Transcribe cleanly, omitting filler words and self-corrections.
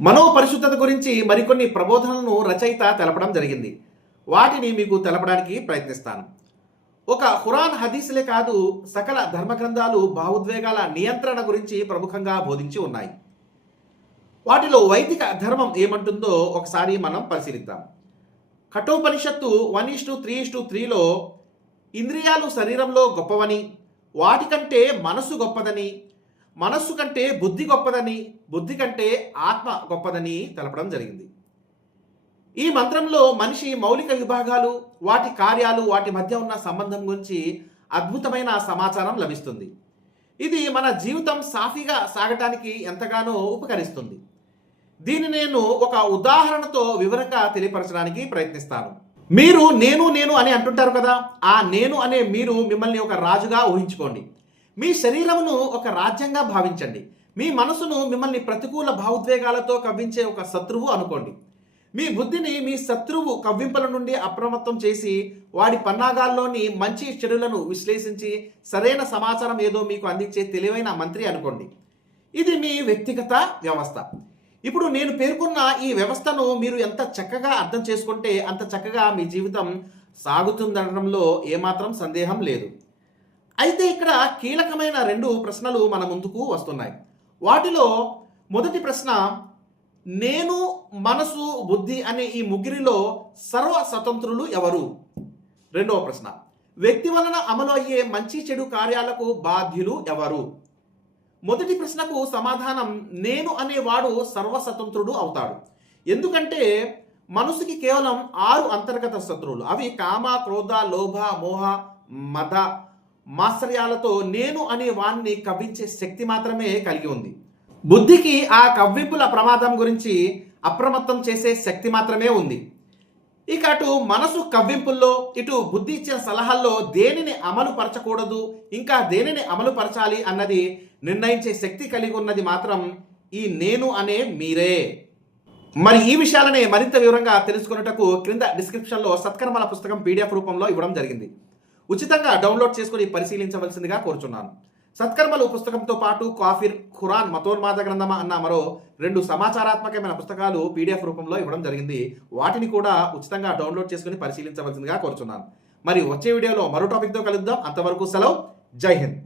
మనో పరిశుద్ధత గురించి మరికొన్ని ప్రబోధనలను రచయిత తెలపడం జరిగింది. వాటిని మీకు తెలపడానికి ప్రయత్నిస్తాను. ఒక ఖురాన్ హదీసులే కాదు, సకల ధర్మగ్రంథాలు భావోద్వేగాల నియంత్రణ గురించి ప్రముఖంగా బోధించి ఉన్నాయి. వాటిలో వైదిక ధర్మం ఏమంటుందో ఒకసారి మనం పరిశీలిద్దాం. కఠోపనిషత్తు 1:3:3లో ఇంద్రియాలు శరీరంలో గొప్పవని, వాటికంటే మనసు గొప్పదని, మనస్సు కంటే బుద్ధి గొప్పదని, బుద్ధి కంటే ఆత్మ గొప్పదని తెలపడం జరిగింది. ఈ మంత్రంలో మనిషి మౌలిక విభాగాలు, వాటి కార్యాలు, వాటి మధ్య ఉన్న సంబంధం గురించి అద్భుతమైన సమాచారం లభిస్తుంది. ఇది మన జీవితం సాఫీగా సాగటానికి ఎంతగానో ఉపకరిస్తుంది. దీన్ని నేను ఒక ఉదాహరణతో వివరంగా తెలియపరచడానికి ప్రయత్నిస్తాను. మీరు నేను నేను అని అంటుంటారు కదా, ఆ నేను అనే మీరు మిమ్మల్ని ఒక రాజుగా ఊహించుకోండి. మీ శరీరమును ఒక రాజ్యంగా భావించండి. మీ మనసును మిమ్మల్ని ప్రతికూల భావోద్వేగాలతో కవ్వించే ఒక శత్రువు అనుకోండి. మీ బుద్ధిని మీ శత్రువు కవ్వింపుల నుండి అప్రమత్తం చేసి వాడి పన్నాగాల్లోని మంచి చెడులను విశ్లేషించి సరైన సమాచారం ఏదో మీకు అందించే తెలివైన మంత్రి అనుకోండి. ఇది మీ వ్యక్తిగత వ్యవస్థ. ఇప్పుడు నేను పేర్కొన్న ఈ వ్యవస్థను మీరు ఎంత చక్కగా అర్థం చేసుకుంటే అంత చక్కగా మీ జీవితం సాగుతుందనడంలో ఏమాత్రం సందేహం లేదు. అయితే ఇక్కడ కీలకమైన 2 ప్రశ్నలు మన ముందుకు వస్తున్నాయి. వాటిలో మొదటి ప్రశ్న, నేను, మనసు, బుద్ధి అనే ఈ ముగ్గురిలో సర్వ స్వతంత్రులు ఎవరు? రెండవ ప్రశ్న, వ్యక్తి వలన అమలు అయ్యే మంచి చెడు కార్యాలకు బాధ్యులు ఎవరు? మొదటి ప్రశ్నకు సమాధానం, నేను అనేవాడు సర్వస్వతంత్రుడు అవుతాడు. ఎందుకంటే మనసుకి కేవలం 6 అంతర్గత శత్రువులు. అవి కామ, క్రోధ, లోభ, మోహ, మద, మాత్సర్యాలతో నేను అనే వాణ్ణి కవ్వించే శక్తి మాత్రమే కలిగి ఉంది. బుద్ధికి ఆ కవ్వింపుల ప్రమాదం గురించి అప్రమత్తం చేసే శక్తి మాత్రమే ఉంది. ఇక అటు మనసు కవ్వింపుల్లో, ఇటు బుద్ధి ఇచ్చిన సలహాల్లో దేనిని అమలు పరచకూడదు, ఇంకా దేనిని అమలు పరచాలి అన్నది నిర్ణయించే శక్తి కలిగి ఉన్నది మాత్రం ఈ నేను అనే మీరే. మరి ఈ విషయాలనే మరింత వివరంగా తెలుసుకున్నటకు క్రింద డిస్క్రిప్షన్లో సత్కర్మల పుస్తకం PDF రూపంలో ఇవ్వడం జరిగింది. ఉచితంగా డౌన్లోడ్ చేసుకుని పరిశీలించవలసిందిగా కోరుచున్నాను. సత్కర్మలు పుస్తకంతో పాటు కాఫిర్, ఖురాన్ మతోన్మాద గ్రంథమా అన్న మరో 2 సమాచారాత్మకమైన పుస్తకాలు PDF రూపంలో ఇవ్వడం జరిగింది. వాటిని కూడా ఉచితంగా డౌన్లోడ్ చేసుకుని పరిశీలించవలసిందిగా కోరుచున్నాను. మరి వచ్చే వీడియోలో మరో టాపిక్తో కలుద్దాం. అంతవరకు సెలవు. జై హింద్.